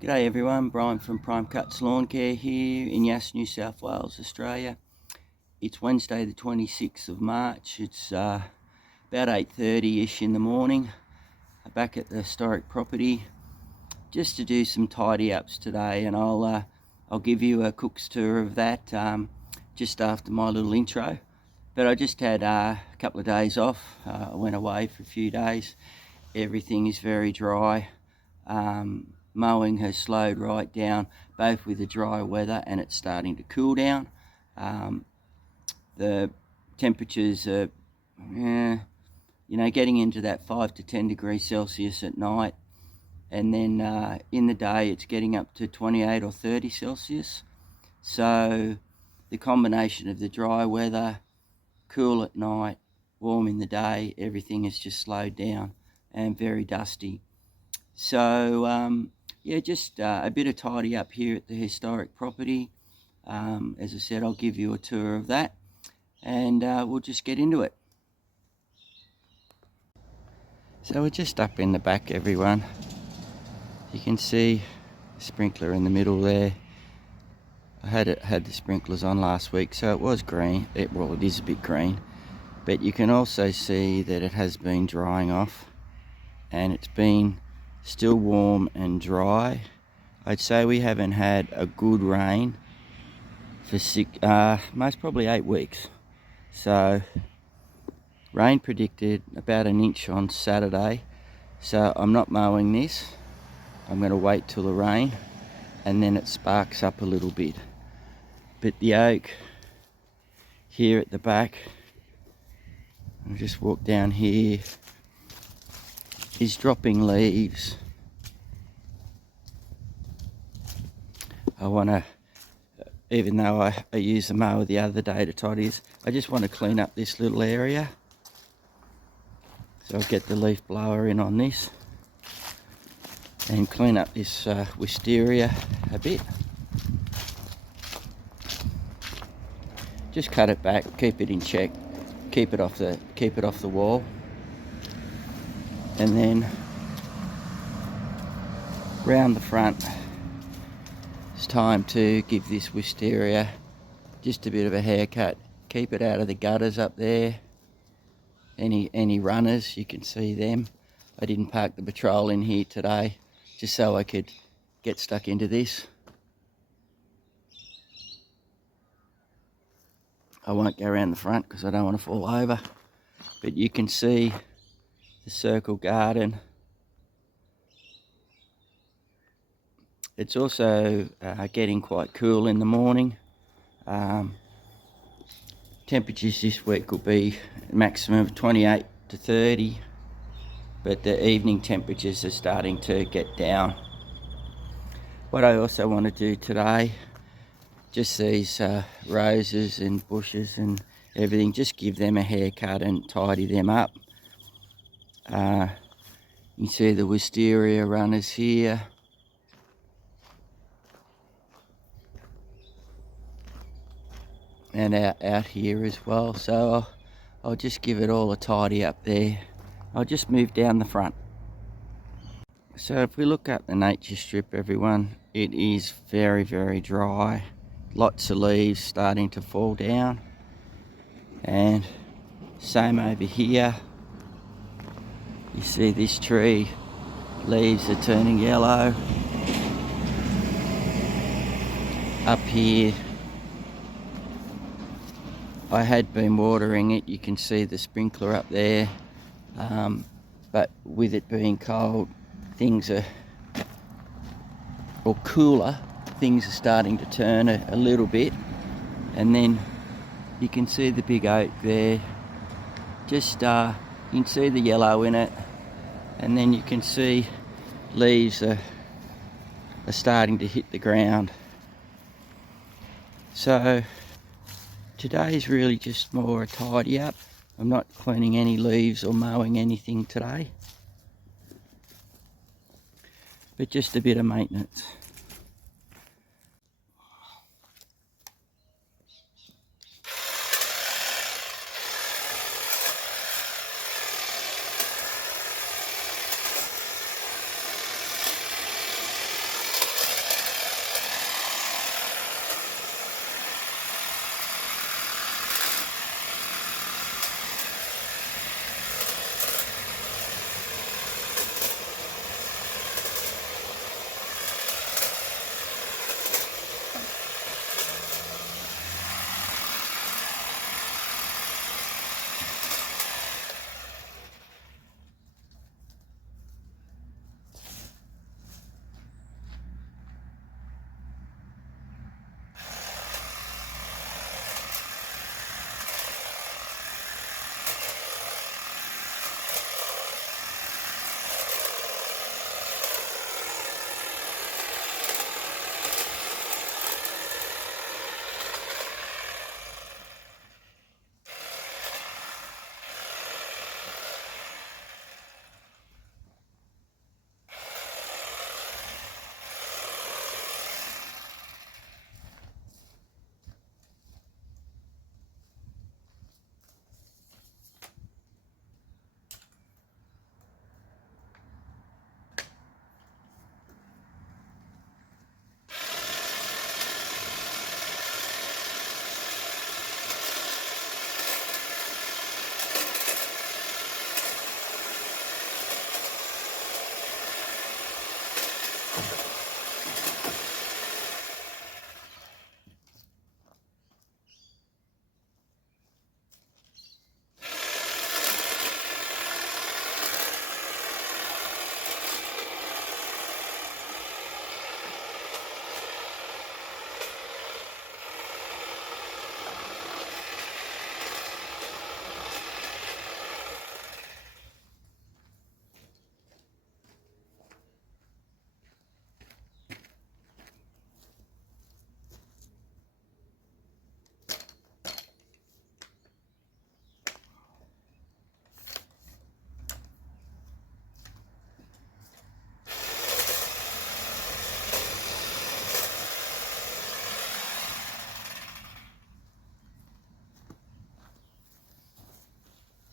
G'day everyone, Brian from Prime Cuts Lawn Care here in Yass, New South Wales, Australia. It's Wednesday the 26th of March. It's about 8:30ish in the morning. Back at the historic property just to do some tidy ups today, and I'll give you a cook's tour of that just after my little intro. But I just had a couple of days off. I went away for a few days. Everything is very dry. Mowing has slowed right down, both with the dry weather and it's starting to cool down. The temperatures are, getting into that 5 to 10 degrees Celsius at night, and then in the day it's getting up to 28 or 30 Celsius. So the combination of the dry weather, cool at night, warm in the day, everything has just slowed down and very dusty. So just a bit of tidy up here at the historic property. As I said, I'll give you a tour of that, and we'll just get into it. So we're just up in the back, everyone. You can see the sprinkler in the middle there. I had the sprinklers on last week, so it was green. It is a bit green, but you can also see that it has been drying off, and it's been still warm and dry. I'd say we haven't had a good rain for most probably 8 weeks. So rain predicted about an inch on Saturday. So I'm not mowing this. I'm going to wait till the rain, and then it sparks up a little bit. But the oak here at the back, I'll just walk down here, is dropping leaves. I want to, even though I used the mower the other day to tidy this, I just want to clean up this little area. So I'll get the leaf blower in on this and clean up this wisteria a bit. Just cut it back, keep it in check, keep it off the wall, and then round the front. It's time to give this wisteria just a bit of a haircut. Keep it out of the gutters up there. Any runners, you can see them. I didn't park the patrol in here today just so I could get stuck into this. I won't go around the front because I don't want to fall over. But you can see the circle garden. It's also getting quite cool in the morning. Temperatures this week will be a maximum of 28 to 30, but the evening temperatures are starting to get down. What I also want to do today, just these roses and bushes and everything, just give them a haircut and tidy them up. You can see the wisteria runners here. And out here as well, so I'll just give it all a tidy up there. I'll just move down the front. So if we look up the nature strip, everyone, it is very, very dry. Lots of leaves starting to fall down, and same over here. You see this tree, leaves are turning yellow. Up here, I had been watering it. You can see the sprinkler up there, but with it being cold, cooler, things are starting to turn a little bit. And then you can see the big oak there. Just you can see the yellow in it, and then you can see leaves are starting to hit the ground. So today's really just more a tidy up. I'm not cleaning any leaves or mowing anything today, but just a bit of maintenance.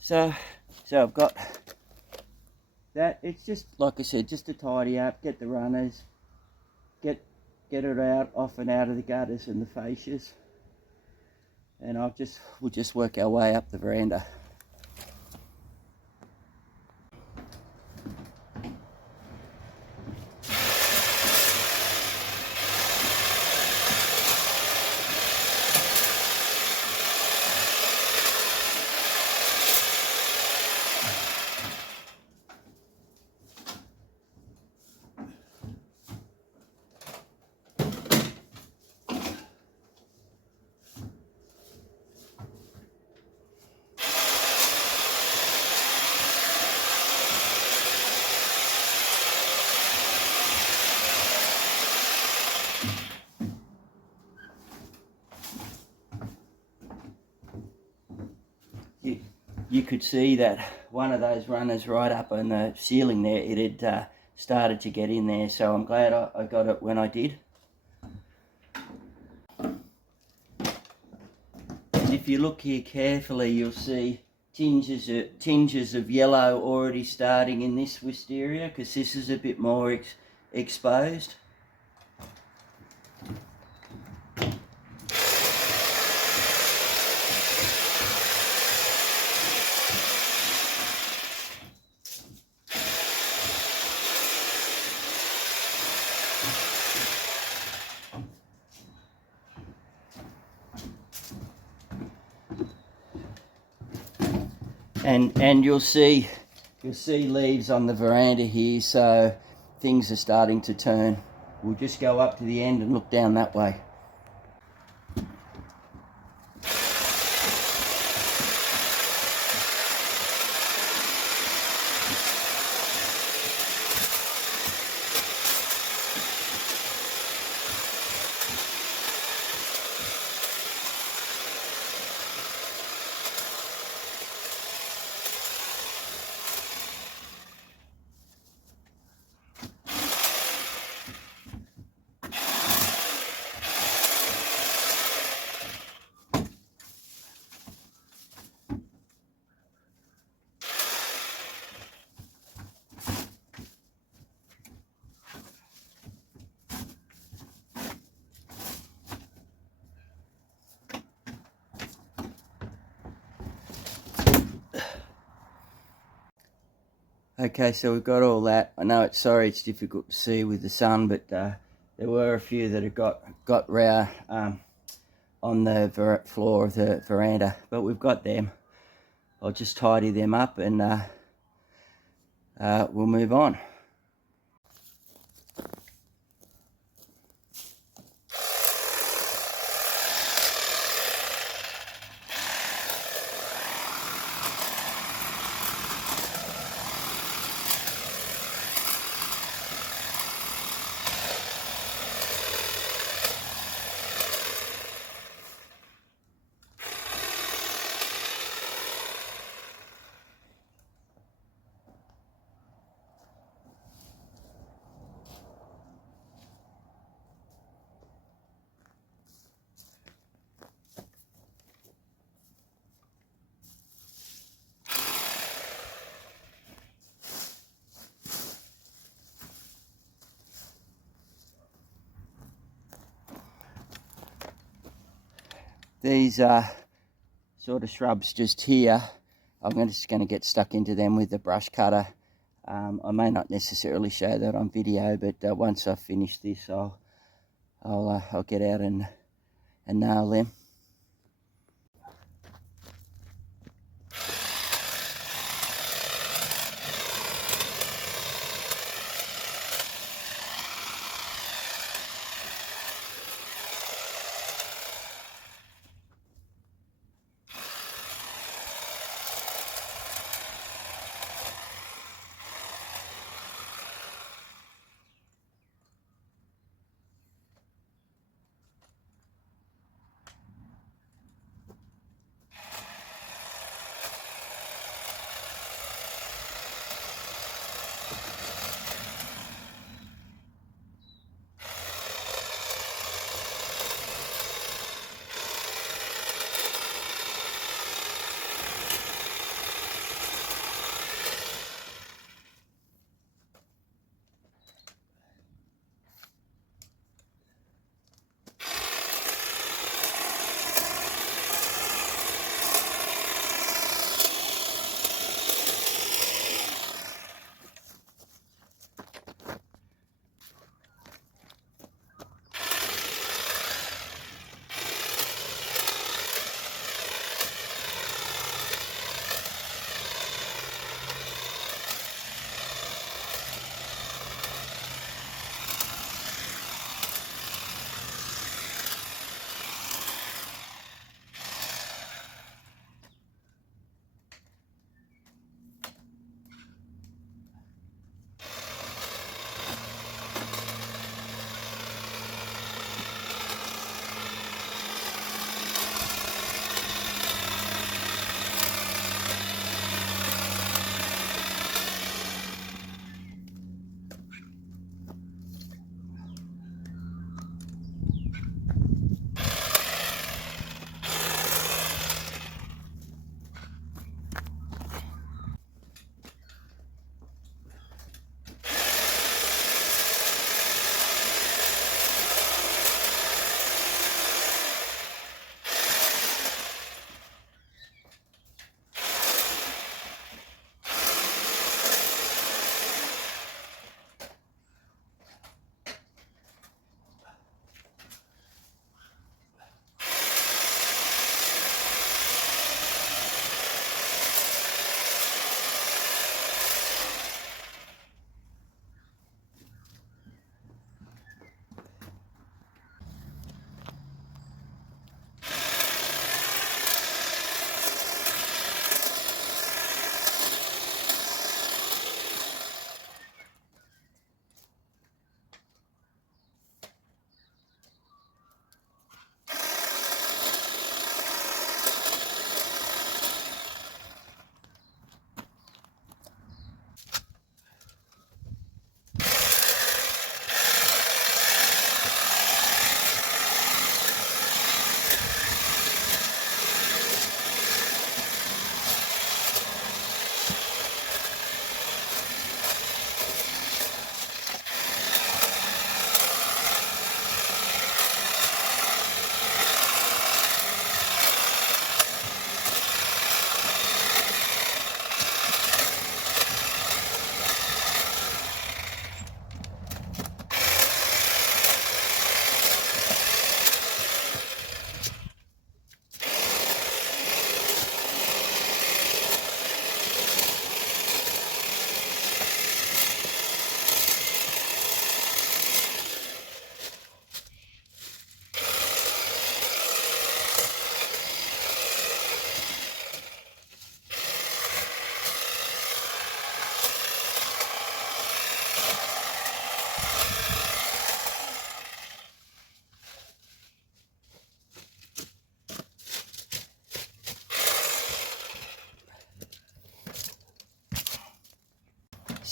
So I've got that. It's just, like I said, just to tidy up, get the runners, get it out, off and out of the gutters and the fascias. And we'll just work our way up the veranda. You could see that one of those runners right up on the ceiling there, it had started to get in there, so I'm glad I got it when I did. And if you look here carefully, you'll see tinges of yellow already starting in this wisteria, because this is a bit more exposed. And you'll see leaves on the veranda here, so things are starting to turn. We'll just go up to the end and look down that way. Okay, so we've got all that. I know it's difficult to see with the sun, but there were a few that have got rare on the floor of the veranda, but we've got them. I'll just tidy them up and we'll move on. These sort of shrubs just here, I'm just going to get stuck into them with the brush cutter. I may not necessarily show that on video, but once I've finished this, I'll get out and nail them.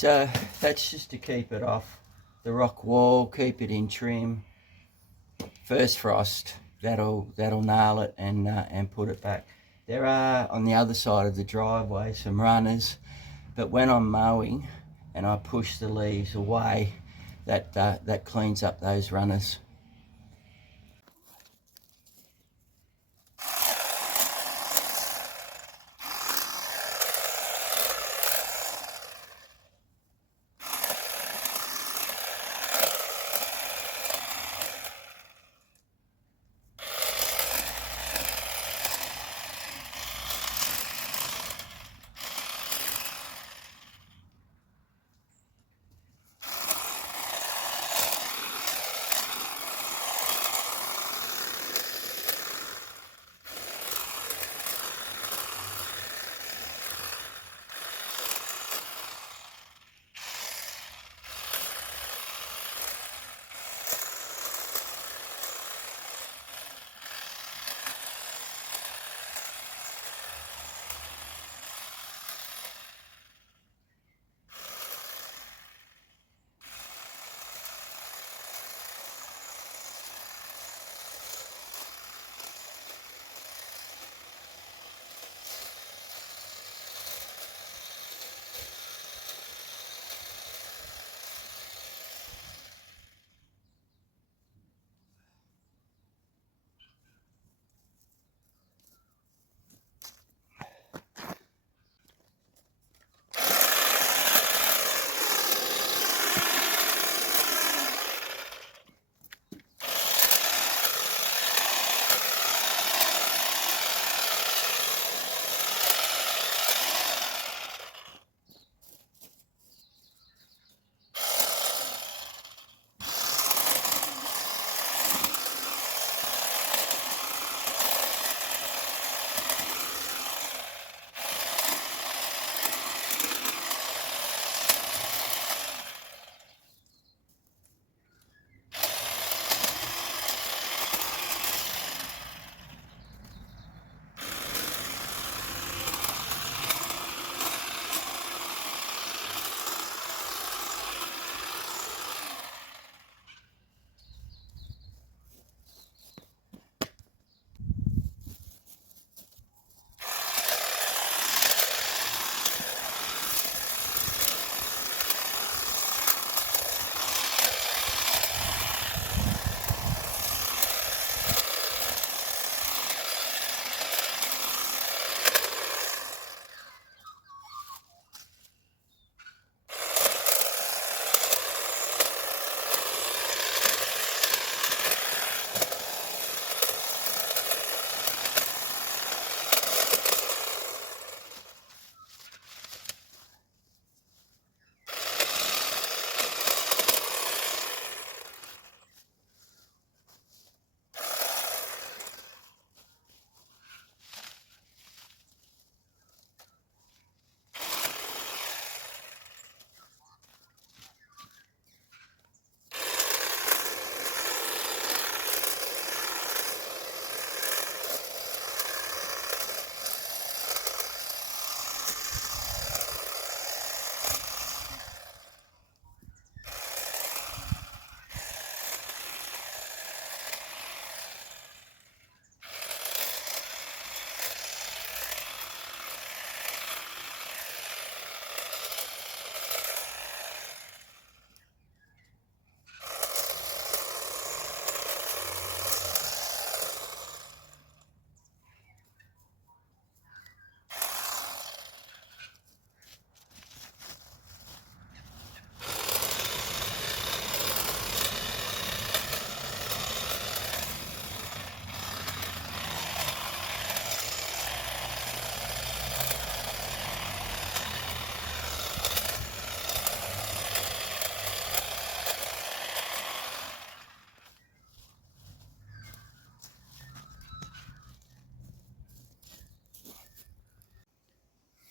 So that's just to keep it off the rock wall, keep it in trim. First frost, that'll nail it and put it back. There are on the other side of the driveway some runners, but when I'm mowing and I push the leaves away, that cleans up those runners.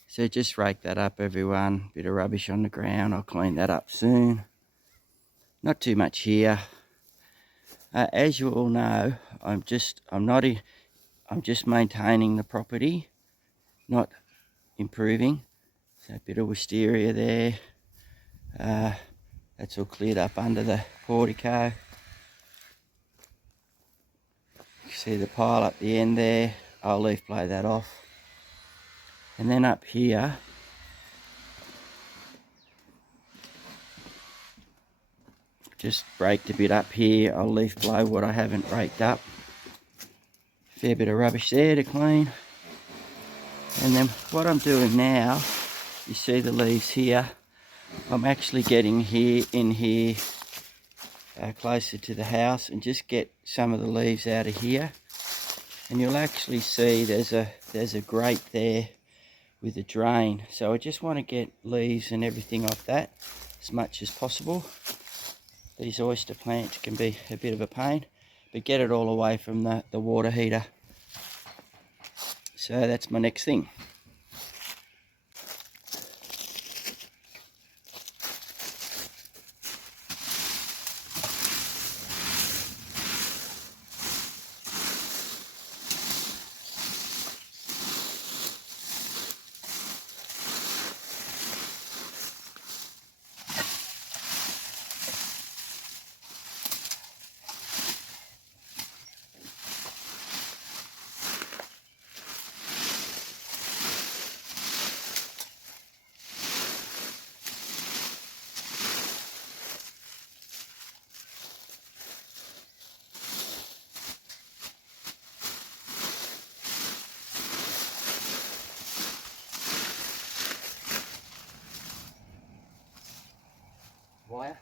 So just rake that up, everyone. Bit of rubbish on the ground. I'll clean that up soon. Not too much here. As you all know, I'm just maintaining the property, not improving. So a bit of wisteria there. That's all cleared up under the portico. You can see the pile up the end there. I'll leaf blow that off. And then up here, just raked a bit up here. I'll leaf blow what I haven't raked up. Fair bit of rubbish there to clean. And then what I'm doing now, you see the leaves here, I'm actually getting here in here closer to the house and just get some of the leaves out of here. And you'll actually see there's a grate there with a drain. So I just want to get leaves and everything off that as much as possible. These oyster plants can be a bit of a pain, but get it all away from the water heater. So that's my next thing. Wire.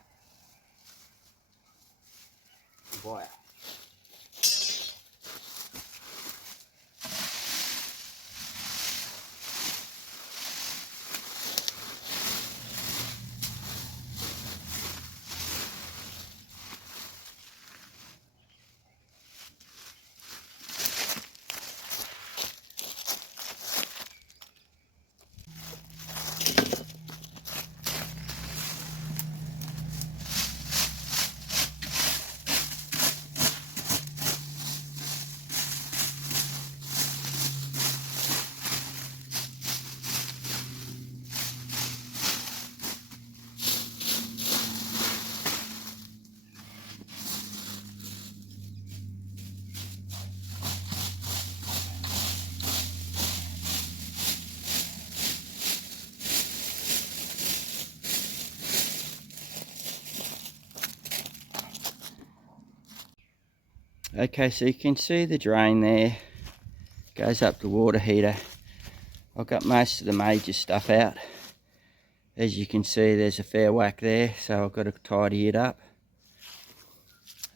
Wire. Okay, so you can see the drain there, goes up the water heater. I've got most of the major stuff out. As you can see, there's a fair whack there, so I've got to tidy it up.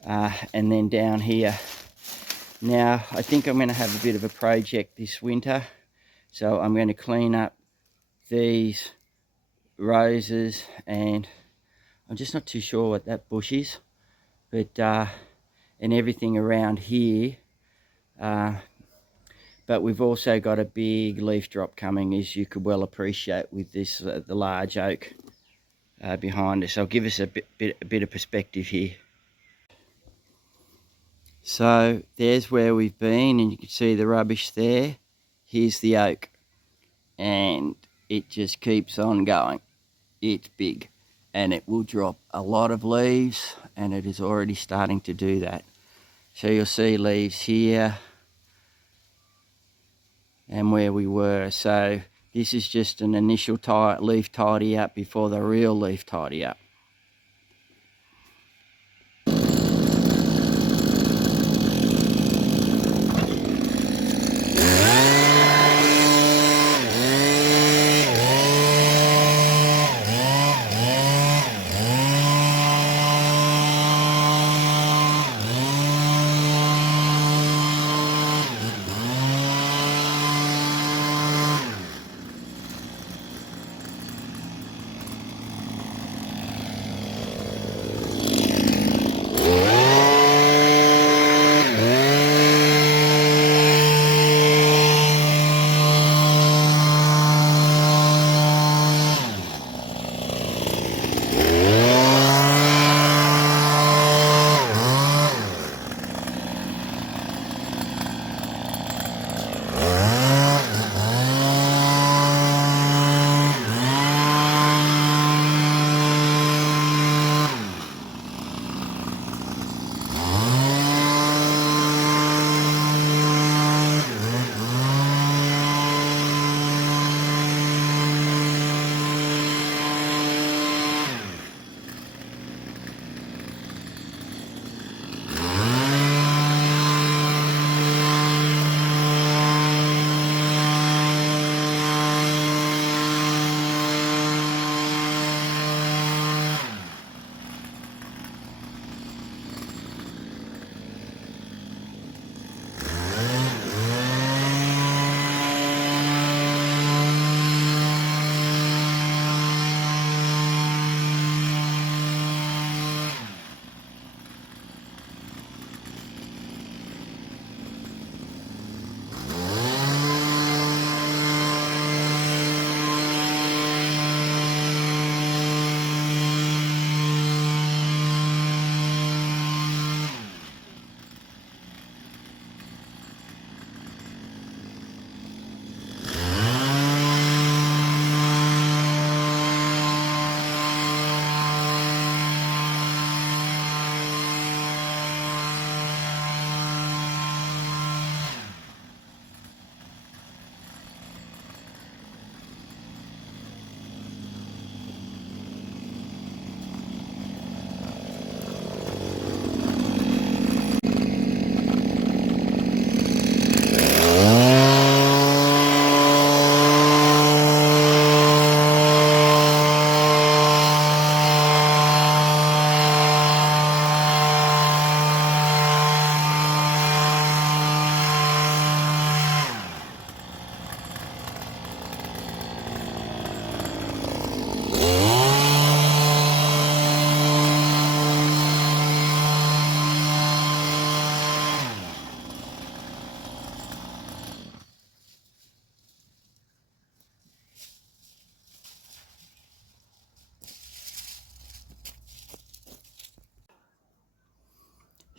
And then down here, now I think I'm going to have a bit of a project this winter, so I'm going to clean up these roses, and I'm just not too sure what that bush is, but and everything around here, but we've also got a big leaf drop coming, as you could well appreciate with this the large oak behind us. I'll give us a bit of perspective here. So there's where we've been, and you can see the rubbish there. Here's the oak, and it just keeps on going. It's big, and it will drop a lot of leaves, and it is already starting to do that. So you'll see leaves here and where we were. So this is just an initial leaf tidy up before the real leaf tidy up.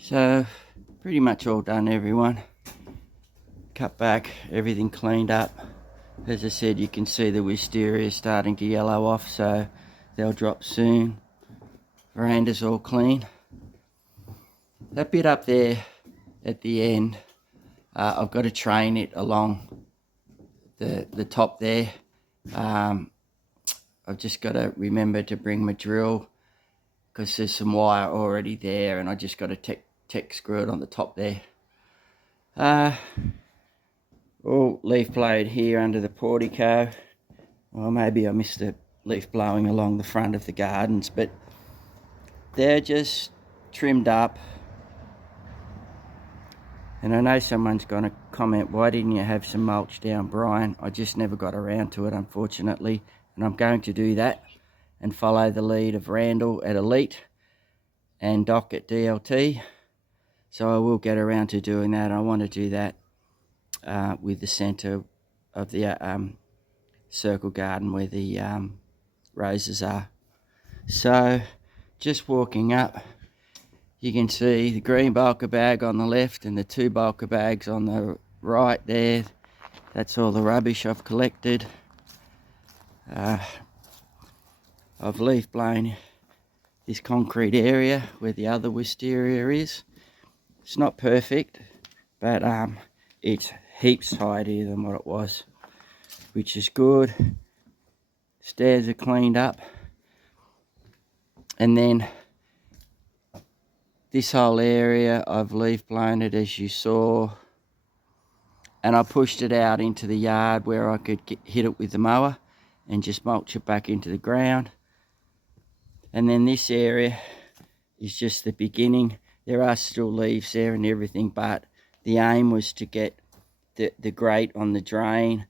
So pretty much all done, everyone. Cut back, everything cleaned up. As I said, you can see the wisteria starting to yellow off, so they'll drop soon. Veranda's all clean. That bit up there at the end, I've got to train it along the top there. I've just got to remember to bring my drill because there's some wire already there, and I just got to tech screw it on the top there. All leaf blowed here under the portico. Well, maybe I missed a leaf blowing along the front of the gardens, but they're just trimmed up. And I know someone's going to comment, why didn't you have some mulch down, Brian? I just never got around to it, unfortunately. And I'm going to do that and follow the lead of Randall at Elite and Doc at DLT. So I will get around to doing that. I want to do that with the centre of the circle garden where the roses are. So just walking up, you can see the green bulker bag on the left and the 2 bulker bags on the right there. That's all the rubbish I've collected. I've leaf blown this concrete area where the other wisteria is. It's not perfect, but it's heaps tidier than what it was, which is good. Stairs are cleaned up. And then this whole area, I've leaf blown it as you saw, and I pushed it out into the yard where I could hit it with the mower and just mulch it back into the ground. And then this area is just the beginning. There are still leaves there and everything, but the aim was to get the grate on the drain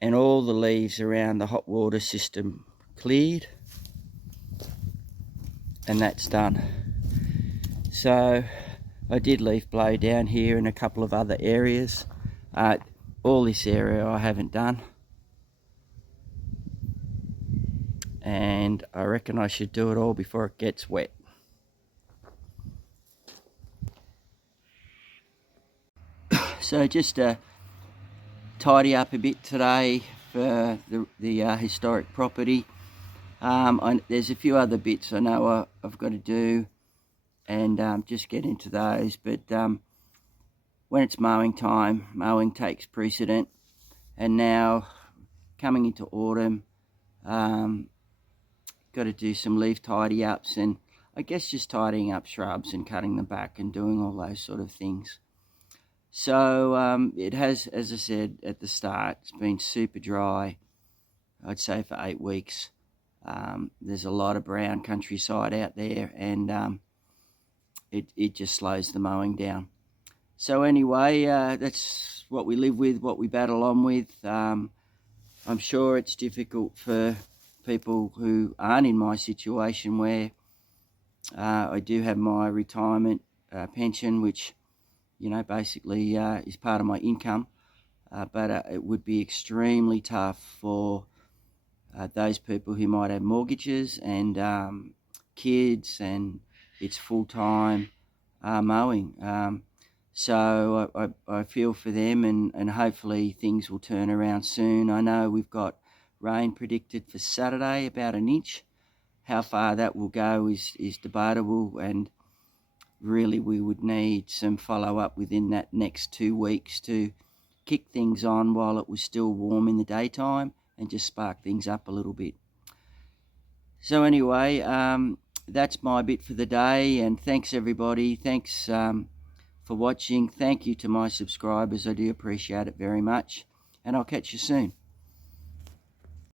and all the leaves around the hot water system cleared, and that's done. So I did leaf blow down here in a couple of other areas. All this area I haven't done, and I reckon I should do it all before it gets wet. So just tidy up a bit today for the historic property. There's a few other bits I know I've got to do, and just get into those, but when it's mowing time, mowing takes precedent. And now coming into autumn, got to do some leaf tidy ups, and I guess just tidying up shrubs and cutting them back and doing all those sort of things. So it has, as I said at the start, it's been super dry, I'd say for 8 weeks. There's a lot of brown countryside out there, and it just slows the mowing down. So anyway, that's what we live with, what we battle on with. I'm sure it's difficult for people who aren't in my situation, where I do have my retirement pension, which, you know, basically is part of my income, but it would be extremely tough for those people who might have mortgages and kids, and it's full-time mowing. So I feel for them, and hopefully things will turn around soon. I know we've got rain predicted for Saturday, about 1 inch. How far that will go is debatable, and really we would need some follow-up within that next 2 weeks to kick things on while it was still warm in the daytime and just spark things up a little bit. So anyway, that's my bit for the day, and thanks everybody. Thanks for watching. Thank you to my subscribers. I do appreciate it very much, and I'll catch you soon.